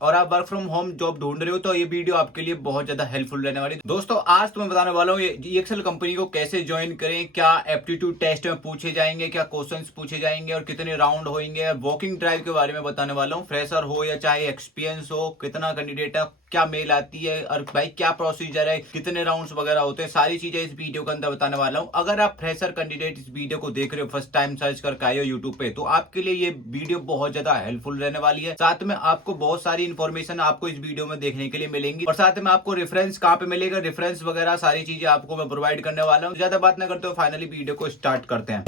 और आप work from home job ढूंढ रहे हो तो ये वीडियो आपके लिए बहुत ज्यादा हेल्पफुल रहने वाली है। दोस्तों आज तो मैं बताने वाला हूँ ये एक्सेल कंपनी को कैसे ज्वाइन करें, क्या एप्टीट्यूड टेस्ट में पूछे जाएंगे, क्या क्वेश्चंस पूछे जाएंगे और कितने राउंड होंगे। वॉकिंग ड्राइव के बारे में बताने वाला हूँ। फ्रेशर हो या चाहे एक्सपीरियंस हो, कितना कैंडिडेट है, क्या मेल आती है और भाई क्या प्रोसीजर है, कितने राउंड्स वगैरह होते हैं, सारी चीजें इस वीडियो के अंदर बताने वाला हूँ। अगर आप फ्रेशर कैंडिडेट इस वीडियो को देख रहे हो, फर्स्ट टाइम सर्च करके आए हो यूट्यूब पे, तो आपके लिए ये वीडियो बहुत ज्यादा हेल्पफुल रहने वाली है। साथ में आपको बहुत सारी इन्फॉर्मेशन आपको इस वीडियो में देखने के लिए मिलेंगी और साथ में आपको रेफरेंस कहाँ पे मिलेगा, रेफरेंस वगैरह सारी चीजें आपको मैं प्रोवाइड करने वाला हूँ। ज्यादा बात ना करते हो, फाइनली वीडियो को स्टार्ट करते हैं।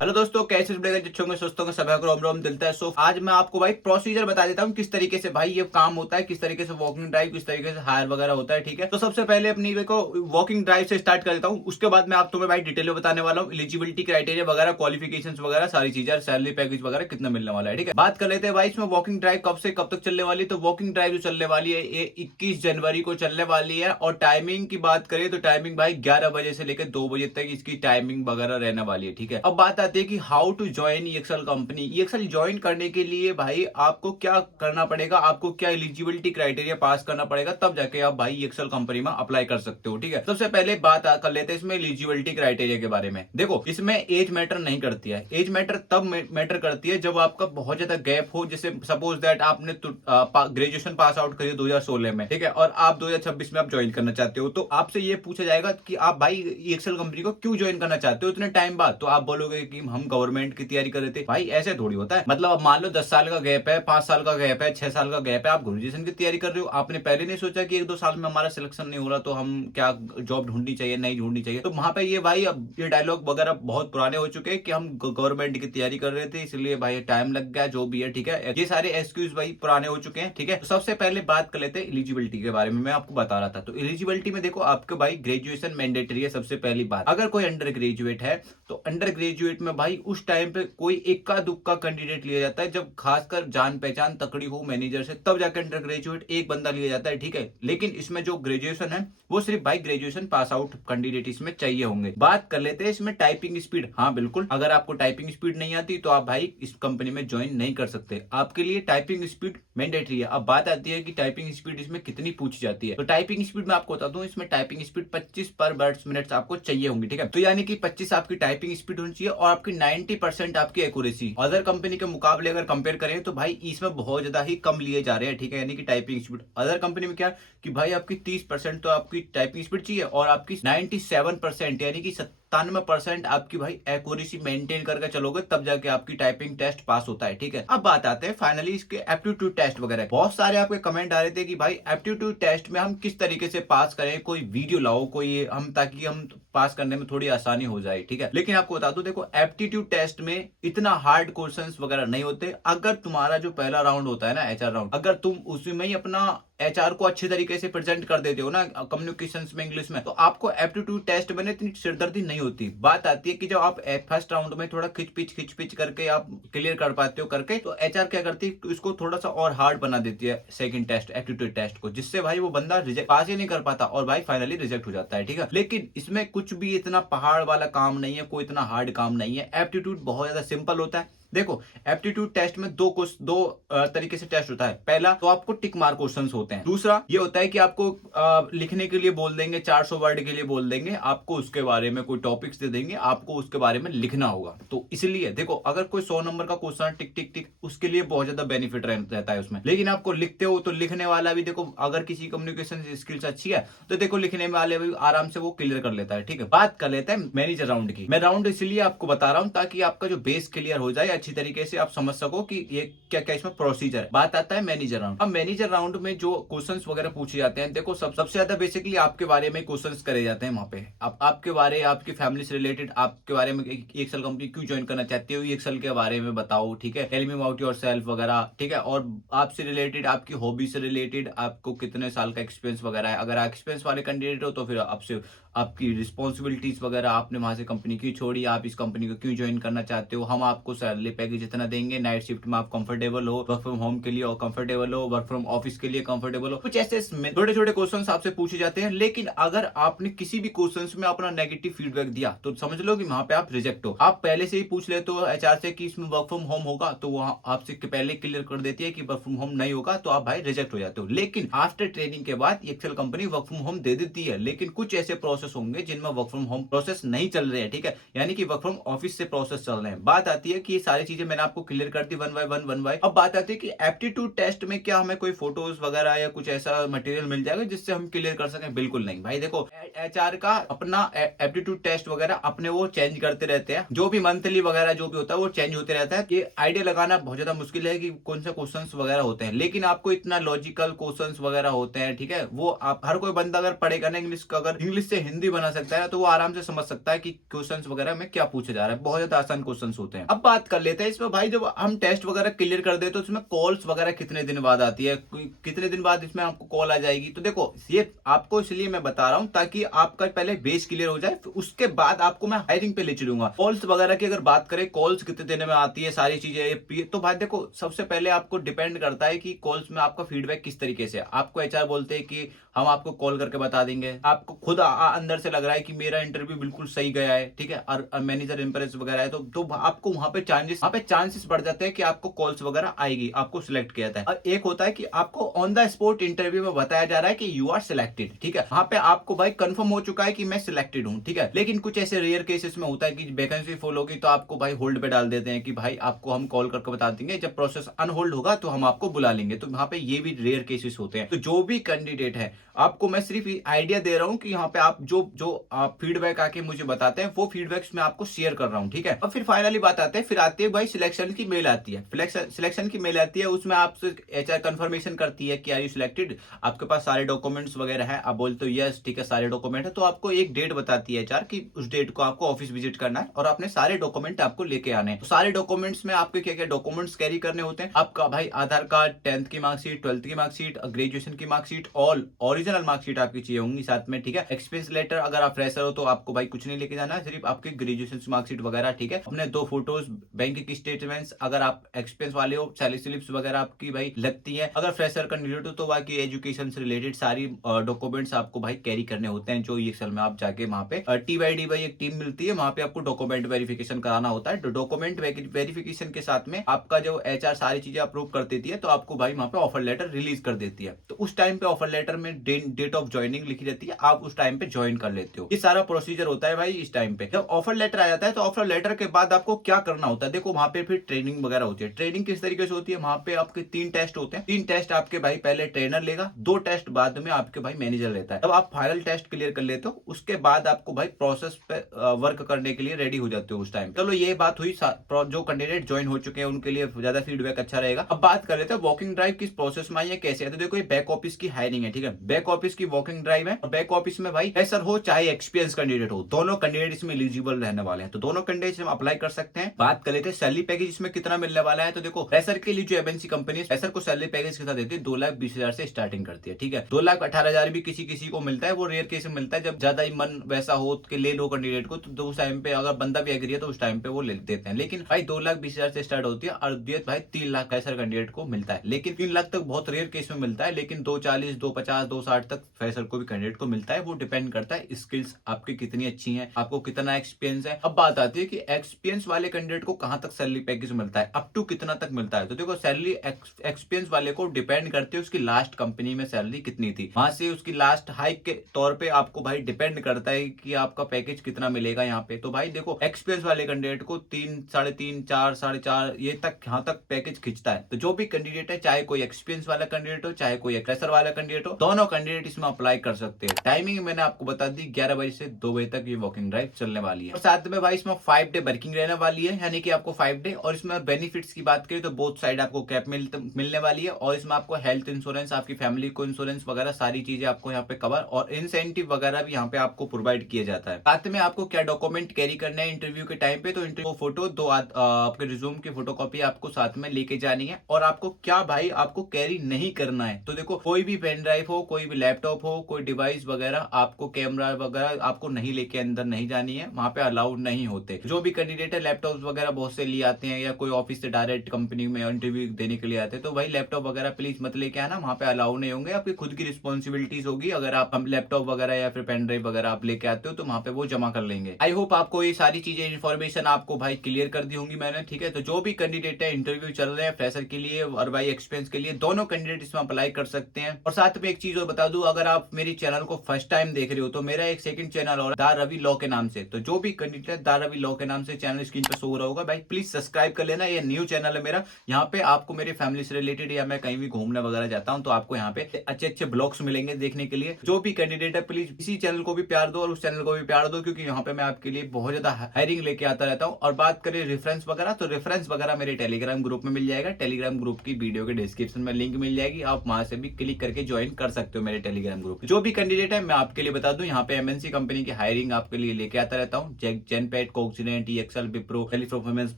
हेलो दोस्तों, कैसे होंगे सुस्तों के सभी को रोम रोम दिलता है। सो आज मैं आपको भाई प्रोसीजर बता देता हूँ किस तरीके से भाई ये काम होता है, किस तरीके से वॉकिंग ड्राइव, किस तरीके से हायर वगैरह होता है। ठीक है, तो सबसे पहले अपनी को वॉकिंग ड्राइव से स्टार्ट कर देता हूँ। उसके बाद मैं आप तुम्हें भाई डिटेल में बताने वाला हूँ, एलिजिबिलिटी क्राइटेरिया वगैरह, क्वालिफिकेशन वगैरह सारी चीजें, सैलरी पैकेज वगैरह कितना मिलने वाला है। ठीक है, बात कर लेते हैं भाई इसमें वॉकिंग ड्राइव कब से कब तक चलने वाली है। तो वॉकिंग ड्राइव जो चलने वाली है ये 21 जनवरी को चलने वाली है। और टाइमिंग की बात करें तो टाइमिंग भाई 11 बजे से लेकर 2 बजे तक इसकी टाइमिंग वगैरह रहने वाली है। ठीक है, अब बात आती है कि how to join EXL company. EXL ज्वाइन करने के लिए भाई आपको क्या करना पड़ेगा, आपको क्या एलिजिबिलिटी क्राइटेरिया पास करना पड़ेगा, तब जाके आप भाई ईएक्सएल कंपनी में अप्लाई कर सकते हो। ठीक है, सबसे पहले बात कर लेते हैं इसमें एलिजिबिलिटी क्राइटेरिया के बारे में। देखो इसमें एज मैटर नहीं करती है। एज मैटर तब मैटर करती है जब आपका बहुत ज्यादा गैप हो। जैसे सपोज दैट आपने ग्रेजुएशन पास आउट करी 2016 में, ठीक है, और आप 2026 में आप ज्वाइन करना चाहते हो, तो आपसे ये पूछा जाएगा कि आप भाई ईएक्सएल कंपनी को क्यों ज्वाइन करना चाहते हो इतने टाइम बाद। तो आप बोलोगे कि हम गवर्नमेंट की तैयारी कर रहे थे। भाई ऐसे थोड़ी होता है। मतलब अब मान लो 10 साल का गैप है, 5 साल का गैप है, 6 साल का गैप है, आप ग्रेजुएशन की तैयारी कर रहे हो, आपने पहले नहीं सोचा कि 1-2 साल में हमारा सिलेक्शन नहीं हो रहा तो हम क्या जॉब ढूंढनी चाहिए, नहीं ढूंढनी चाहिए। तो वहां पे ये भाई अब ये डायलॉग वगैरह बहुत पुराने हो चुके हैं कि हम गवर्नमेंट की तैयारी कर रहे थे इसलिए भाई टाइम लग गया, जो भी है। ठीक है, ये सारे एक्सक्यूज भाई पुराने हो चुके हैं। ठीक है, तो सबसे पहले बात कर लेते हैं एलिजिबिलिटी के बारे में। मैं आपको बता रहा था, तो एलिजिबिलिटी में देखो आपके भाई ग्रेजुएशन मैंडेटरी है। सबसे पहली बात, अगर कोई अंडर ग्रेजुएट है तो अंडर ग्रेजुएट में भाई उस टाइम पे कोई इक्का दुक्का कैंडिडेट लिया जाता है जब खासकर जान पहचान तकड़ी हो मैनेजर से, तब जाकर अंडर ग्रेजुएट एक बंदा लिया जाता है। ठीक है, लेकिन इसमें जो ग्रेजुएशन है वो सिर्फ भाई ग्रेजुएशन पास आउट कैंडिडेट इसमें चाहिए होंगे। बात कर लेते हैं इसमें टाइपिंग स्पीड। हाँ बिल्कुल, अगर आपको टाइपिंग स्पीड नहीं आती तो आप भाई इस कंपनी में ज्वाइन नहीं कर सकते। आपके लिए टाइपिंग स्पीड मैंडेटरी है। अब बात आती है कि टाइपिंग स्पीड इसमें कितनी पूछी जाती है। तो टाइपिंग स्पीड में आपको बता दूं, इसमें टाइपिंग स्पीड 25 पर वर्ड्स मिनट्स आपको चाहिए होंगी। ठीक है, तो यानी कि 25 आपकी टाइपिंग स्पीड होनी चाहिए और आपकी 90% आपकी एक्यूरेसी। अदर कंपनी के मुकाबले अगर कंपेयर करें तो भाई इसमें बहुत ज्यादा ही कम लिए जा रहे हैं। ठीक है, यानी कि टाइपिंग स्पीड अदर कंपनी में क्या कि भाई आपकी 30% तो आपकी टाइपिंग स्पीड चाहिए और आपकी 97% यानी कि 97% आपकी भाई एक्यूरेसी मेंटेन करके चलोगे, तब जाके आपकी टाइपिंग टेस्ट पास होता है। ठीक है, अब बात आते हैं फाइनली इसके एप्टीट्यूड टेस्ट वगैरह। बहुत सारे आपके कमेंट आ रहे थे कि भाई एप्टीट्यूड टेस्ट में हम किस तरीके से पास करें, कोई वीडियो लाओ कोई हम, ताकि हम पास करने में थोड़ी आसानी हो जाए। ठीक है, लेकिन आपको बता दूं, देखो एप्टीट्यूड टेस्ट में इतना हार्ड क्वेश्चंस वगैरह नहीं होते। अगर तुम्हारा जो पहला राउंड होता है ना, एचआर राउंड, अगर तुम उसमें ही अपना एचआर को अच्छे तरीके से प्रेजेंट कर देते हो ना कम्युनिकेशन में, इंग्लिश में, तो आपको एप्टीट्यूड टेस्ट में इतनी सिरदर्दी नहीं होती। बात आती है कि जब आप फर्स्ट राउंड में थोड़ा खिच पिच करके आप क्लियर कर पाते हो करके, तो एचआर क्या करती है, उसको थोड़ा सा और हार्ड बना देती है सेकंड टेस्ट एप्टीट्यूड टेस्ट को, जिससे भाई वो बंदा रिजेक्ट पास ही नहीं कर पाता और भाई फाइनली रिजेक्ट हो जाता है। ठीक है, लेकिन इसमें कुछ भी इतना पहाड़ वाला काम नहीं है, कोई इतना हार्ड काम नहीं है। एप्टीट्यूड बहुत ज्यादा सिंपल होता है। देखो एप्टीट्यूड टेस्ट में दो तरीके से टेस्ट होता है। पहला तो आपको टिक मार्क क्वेश्चंस होते हैं। दूसरा ये होता है कि आपको लिखने के लिए बोल देंगे, 400 वर्ड के लिए बोल देंगे, आपको उसके बारे में कोई टॉपिक्स दे देंगे, आपको उसके बारे में लिखना होगा। तो इसलिए देखो अगर कोई 100 नंबर का क्वेश्चन टिक टिक टिक, उसके लिए बहुत ज्यादा बेनिफिट रहता है उसमें। लेकिन आपको लिखते हो तो लिखने वाला भी देखो, अगर किसी कम्युनिकेशन स्किल्स अच्छी है तो देखो लिखने वाले भी आराम से वो क्लियर कर लेता है। ठीक है, बात कर लेते हैं मैनेजर राउंड की। मैं राउंड इसलिए आपको बता रहा हूँ ताकि आपका जो बेस क्लियर हो जाए, अच्छी तरीके से आप समझ सको कि ये क्या क्या इसमें प्रोसीजर है। बात आता है मैनेजर राउंड। अब मैनेजर राउंड में जो क्वेश्चंस वगैरह पूछे जाते हैं, देखो सबसे ज्यादा बेसिकली आपके बारे में क्वेश्चंस करे जाते हैं वहां पे। आपके बारे, आपकी फैमिली से रिलेटेड, आपके बारे में एक्सेल कंपनी क्यों ज्वाइन करना चाहते हो, एक्सेल के बारे में बताओ। ठीक है, टेल मी अबाउट योरसेल्फ वगैरह। ठीक है, और आपसे रिलेटेड, आपकी हॉबी से रिलेटेड, आपको कितने साल का एक्सपीरियंस वगैरह है। अगर एक्सपीरियंस वाले कैंडिडेट हो तो फिर आपसे आपकी रिस्पॉन्सिबिलिटीज वगैरह, आपने वहां से कंपनी क्यों छोड़ी, आप इस कंपनी को क्यों ज्वाइन करना चाहते हो, हम आपको सैलरी पैकेज इतना देंगे, नाइट शिफ्ट में आप कंफर्टेबल हो, वर्क फ्रॉम होम के लिए कंफर्टेबल हो, वर्क फ्रॉम ऑफिस के लिए कंफर्टेबल हो, कुछ ऐसे छोटे छोटे क्वेश्चन आपसे पूछे जाते हैं। लेकिन अगर आपने किसी भी क्वेश्चन में अपना नेगेटिव फीडबैक दिया तो समझ लो कि वहां पे आप रिजेक्ट हो। आप पहले से ही पूछ लेते हो एचआर से कि इसमें वर्क फ्रॉम होम होगा, तो वहां आपसे पहले क्लियर कर देती है कि वर्क फ्रॉम होम नहीं होगा, तो आप भाई रिजेक्ट हो जाते हो। लेकिन आफ्टर ट्रेनिंग के बाद Excel company work from home दे देती है, लेकिन कुछ ऐसे प्रोसेस होंगे जिनमें वर्क फ्रॉम होम प्रोसेस नहीं चल रहे हैं, ठीक है, यानी कि वर्क फ्रॉम ऑफिस से प्रोसेस चल रहे हैं। बात आती है कि ये सारी चीजें मैंने आपको क्लियर कर दी वन बाय। अब बात आती है कि एप्टीट्यूड टेस्ट में क्या हमें कोई फोटोज वगैरह या कुछ ऐसा मटेरियल मिल जाएगा जिससे हम क्लियर कर सकें? बिल्कुल नहीं भाई। देखो, एचआर का अपना एप्टीट्यूड टेस्ट वगैरह अपने वो चेंज करते रहते हैं, जो भी मंथली वगैरह जो भी होता है वो चेंज होते रहता है। ये आइडिया लगाना बहुत ज्यादा मुश्किल है कि कौन से क्वेश्चंस वगैरह होते हैं, लेकिन आपको इतना लॉजिकल क्वेश्चंस वगैरह होते हैं, ठीक है, वो आप हर कोई बंदा अगर पढ़ेगा ना इंग्लिश का, अगर इंग्लिश से हिंदी बना सकता है तो वो आराम से समझ सकता है कि क्वेश्चंस वगैरह में क्या पूछा जा रहा है। बहुत ज्यादा आसान क्वेश्चंस होते हैं। अब बात कर लेते हैं इसमें भाई, जब हम टेस्ट वगैरह क्लियर कर देते तो इसमें कॉल्स वगैरह कितने दिन बाद आती है, कितने दिन बाद इसमें आपको कॉल आ जाएगी? तो देखो, ये आपको इसलिए मैं बता रहा हूं ताकि आपका पहले बेस क्लियर हो जाए, फिर उसके बाद आपको मैं हायरिंग पे ले चलूंगा। कॉल्स वगैरह की अगर बात करें, कॉल्स कितने दिन में आती है, सारी चीजें, तो भाई देखो, सबसे पहले आपको डिपेंड करता है कि कॉल्स में आपका फीडबैक किस तरीके से। आपको एचआर बोलते हैं कि हम आपको कॉल करके बता देंगे, आपको खुद अंदर से लग रहा है कि मेरा इंटरव्यू बिल्कुल सही गया है, ठीक है, और मैनेजर इंप्रेस वगैरह है, तो आपको वहां पे चांसेस बढ़ जाते हैं कि आपको कॉल्स वगैरह आएगी, आपको सिलेक्ट किया जाता है। और एक होता है कि आपको ऑन द स्पॉट इंटरव्यू में बताया जा रहा है कि यू आर सिलेक्टेड, ठीक है, वहां पे आपको भाई कंफर्म हो चुका है कि मैं सिलेक्टेड हूं, ठीक है। लेकिन कुछ ऐसे रेयर केसेस में होता है कि वैकेंसी फुल होगी तो आपको भाई होल्ड पे डाल देते हैं कि भाई आपको हम कॉल करके बता देंगे, जब प्रोसेस अनहोल्ड होगा तो हम आपको बुला लेंगे। तो वहां पे ये भी रेयर केसेस होते हैं। तो जो भी कैंडिडेट है, आपको मैं सिर्फ आइडिया दे रहा हूं कि यहाँ पे आप जो जो आप फीडबैक आके मुझे बताते हैं वो फीडबैक्स मैं आपको शेयर कर रहा हूं, ठीक है। अब फिर फाइनली बात आते हैं, फिर आती है भाई सिलेक्शन की मेल आती है। सिलेक्शन की मेल आती है, उसमें आपसे एचआर कंफर्मेशन करती है कि आर यू सिलेक्टेड, आपके पास सारे डॉक्यूमेंट्स वगैरह है, आप बोलते हो यस ठीक है सारे डॉक्यूमेंट है, तो आपको एक डेट बताती है एचआर की उस डेट को आपको ऑफिस विजिट करना है और अपने सारे डॉक्यूमेंट आपको लेके आने हैं। तो सारे डॉक्यूमेंट्स में आपके क्या क्या डॉक्यूमेंट्स कैरी करने होते हैं? आपका भाई आधार कार्ड, 10th की मार्कशीट, 12th की मार्कशीट, ग्रेजुएशन की मार्कशीट, ऑल ओरिजिनल मार्कशीट आपकी चाहिए होंगी साथ में, ठीक है। एक्सपीरियंस लेटर, अगर आप फ्रेशर हो तो आपको भाई कुछ नहीं लेके जाना है, सिर्फ आपकी ग्रेजुएशन मार्कशीट वगैरह, ठीक है। अपने 2 फोटोज, बैंक की स्टेटमेंट्स, अगर आप एक्सपीरियंस वाले हो सैलरी स्लिप्स वगैरह आपकी भाई लगती है। अगर फ्रेशर कैंडिडेट हो तो बाकी एजुकेशन से रिलेटेड सारी डॉक्यूमेंट्स आपको भाई कैरी करने होते हैं, जो ईएक्सएल में आप जाके वहां पे टीवाईडी भाई एक टीम मिलती है, वहां पे आपको डॉक्यूमेंट वेरिफिकेशन कराना होता है। डॉक्यूमेंट वेरिफिकेशन के साथ में आपका जो एचआर सारी चीजें अप्रूव कर देती है, तो आपको भाई वहां पे ऑफर लेटर रिलीज कर देती है। तो उस टाइम पे ऑफर लेटर में डेट ऑफ ज्वाइनिंग लिखी रहती है, आप उस टाइम पे ज्वाइन कर लेते हो। ये सारा प्रोसीजर होता है भाई इस टाइम पे। जब ऑफर लेटर आ जाता है तो ऑफर लेटर के बाद आपको क्या करना होता है? देखो, वहां पे फिर ट्रेनिंग वगैरह होती है। ट्रेनिंग किस तरीके से होती है? वहां पे आपके 3 टेस्ट होते हैं। 3 टेस्ट आपके भाई पहले ट्रेनर लेगा, 2 टेस्ट बाद में आपके भाई मैनेजर लेता है। जब आप फाइनल टेस्ट क्लियर कर लेते हो उसके बाद आपको भाई प्रोसेस पे वर्क करने के लिए रेडी हो जाते हो उस टाइम। चलो, ये बात हुई जो कैंडिडेट ज्वाइन हो चुके हैं उनके लिए ज्यादा फीडबैक अच्छा रहेगा। अब बात कर लेते हैं वॉकिंग ड्राइव किस प्रोसेस में आई है, कैसे है। तो देखो, ये बैक ऑफिस की हायरिंग है, ठीक है, बैक ऑफिस की वॉकिंग ड्राइव है। और बैक ऑफिस में भाई फ्रेशर हो चाहे एक्सपीरियंस कैंडिडेट हो, दोनों कैंडिडेट इसमें एलिजिबल रहने वाले हैं। तो दोनों कैंडिडेट हम अप्लाई कर सकते हैं। बात कर लेते हैं सैलरी पैकेज इसमें कितना मिलने वाला है। तो देखो, फ्रेशर के लिए जो एमएनसी कंपनी फ्रेशर को सैलरी पैकेज के साथ देती है 2,20,000 से स्टार्टिंग करती है, ठीक है। 2,18,000 भी किसी किसी को मिलता है, वो रेयर केस में मिलता है, जब ज्यादा ही मन वैसा हो कि ले लो कैंडिडेट को, तो उस टाइम पे अगर बंदा भी एग्री है तो उस टाइम पे वो ले देते हैं। लेकिन भाई 2,20,000 से स्टार्ट होती है और भाई 3 लाख फ्रेशर कैंडिडेट को मिलता है। लेकिन 3 लाख तक बहुत रेयर केस में मिलता है, लेकिन 2,40, 2,50, 2,60 तक फ्रेशर को भी कैंडिडेट को मिलता है। वो डिपेंड करता है स्किल्स आपकी कितनी अच्छी हैं, आपको कितना एक्सपीरियंस है। अब बात आती है कि एक्सपीरियंस वाले कैंडिडेट को कहां तक सैलरी पैकेज मिलता है, अप टू कितना तक मिलता है। तो देखो, सैलरी एक्सपीरियंस वाले को डिपेंड करती है उसकी लास्ट कंपनी में सैलरी कितनी थी, वहां से उसकी लास्ट हाइक के तौर पे आपको भाई डिपेंड करता है कि आपका पैकेज कितना मिलेगा यहाँ पे। तो भाई देखो, एक्सपीरियंस वाले कैंडिडेट को 3, 3.5, 4, 4.5 ये तक यहाँ तक पैकेज खिंचता है। तो जो भी कैंडिडेट है, चाहे कोई एक्सपीरियंस वाला कैंडिडेट हो चाहे कोई फ्रेशर वाला कैंडिडेट हो, दोनों कैंडिडेट इसमें अप्लाई कर सकते हैं। टाइमिंग मैंने आपको बता दी, 11 बजे से 2 बजे तक ये वॉकिंग ड्राइव चलने वाली है। और साथ में भाई इसमें 5 डे वर्किंग रहने वाली है, यानी कि आपको 5 डे। और इसमें बेनिफिट्स की बात करें तो बोथ साइड आपको कैप मिलने वाली है, और इसमें आपको हेल्थ इंश्योरेंस, आपकी फैमिली को इंश्योरेंस वगैरह सारी चीजें आपको यहाँ पे कवर, और इंसेंटिव वगैरह भी यहाँ पे आपको प्रोवाइड किया जाता है। साथ में आपको क्या डॉक्यूमेंट कैरी करना है इंटरव्यू के टाइम पे, तो इंटरव्यू फोटो 2 आपके रिज्यूम की फोटोकॉपी आपको साथ में लेके जानी है। और आपको क्या भाई आपको कैरी नहीं करना है, तो देखो, कोई भी पेन ड्राइव हो, कोई भी लैपटॉप हो, कोई डिवाइस वगैरह आपको कैमरा वगैरह आपको नहीं लेके अंदर नहीं जानी है, वहां पे अलाउड नहीं होते। जो भी कैंडिडेट है लैपटॉप वगैरह बहुत से लिए आते हैं, या कोई ऑफिस से डायरेक्ट कंपनी में इंटरव्यू देने के लिए आते हैं, तो भाई लैपटॉप वगैरह प्लीज मत लेके आना, वहां पे अलाउ नहीं होंगे। आपकी खुद की रिस्पॉन्सिबिलिटीज होगी। अगर आप लैपटॉप वगैरह या फिर पेन ड्राइव वगैरह आप लेके आते हो तो वहां पे वो जमा कर लेंगे। आई होप आपको ये सारी चीजें इन्फॉर्मेशन आपको भाई क्लियर कर दी होंगी मैंने, ठीक है। तो जो भी कैंडिडेट है इंटरव्यू चल रहे हैं फ्रेशर के लिए और भाई एक्सपीरियंस के लिए, दोनों कैंडिडेट इसमें अप्लाई कर सकते हैं। और साथ में एक चीज और बता दूं, अगर आप मेरी चैनल को फर्स्ट टाइम देख रहे हो तो मेरा एक सेकंड चैनल और दा रवि लॉ के नाम से, तो जो भी कैंडिडेट दा रवि लॉ के नाम से चैनल स्क्रीन पे शो हो रहा होगा भाई प्लीज सब्सक्राइब कर लेना। ये न्यू चैनल है मेरा, यहाँ पे आपको मेरी फैमिली से रिलेटेड या मैं कहीं भी घूमने वगैरह जाता हूँ तो आपको यहाँ पे अच्छे अच्छे ब्लॉग्स मिलेंगे देखने के लिए। जो भी कैंडिडेट है प्लीज इसी चैनल को भी प्यार दो और उस चैनल को भी प्यार दो, क्योंकि यहाँ पे मैं आपके लिए बहुत ज्यादा हायरिंग लेके आता रहता हूँ। और बात करें रेफरेंस वगैरह, तो रेफरेंस वगैरह मेरे टेलीग्राम ग्रुप में मिल जाएगा। टेलीग्राम ग्रुप की वीडियो के डिस्क्रिप्शन में लिंक मिल जाएगी, आप वहां से भी क्लिक करके ज्वाइन कर सकते हो मेरे टेलीग्राम ग्रुप। जो भी कैंडिडेट है मैं आपके लिए बता दूं, यहाँ पे एमएनसी कंपनी की हायरिंग आपके लिए लेके आता रहता हूँ। जेनपेट, कोक्सीडेंट, ईएक्सएल, विप्रो, टेलीपरफॉर्मेंस,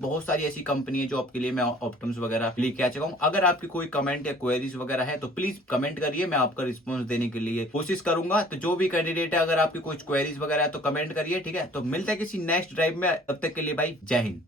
बहुत सारी ऐसी कंपनी है जो आपके लिए मैं ऑप्टम्स वगैरह लेके आ चुका हूँ। अगर आपकी कोई कमेंट या क्वेरीज वगैरह है तो प्लीज कमेंट करिए, मैं आपका रिस्पॉन्स देने के लिए कोशिश करूंगा। तो जो भी कैंडिडेट है अगर आपकी कुछ क्वेरीज वगैरह है तो कमेंट करिए, ठीक है। तो मिलते हैं किसी नेक्स्ट ड्राइव में, तब तक के लिए भाई जय हिंद।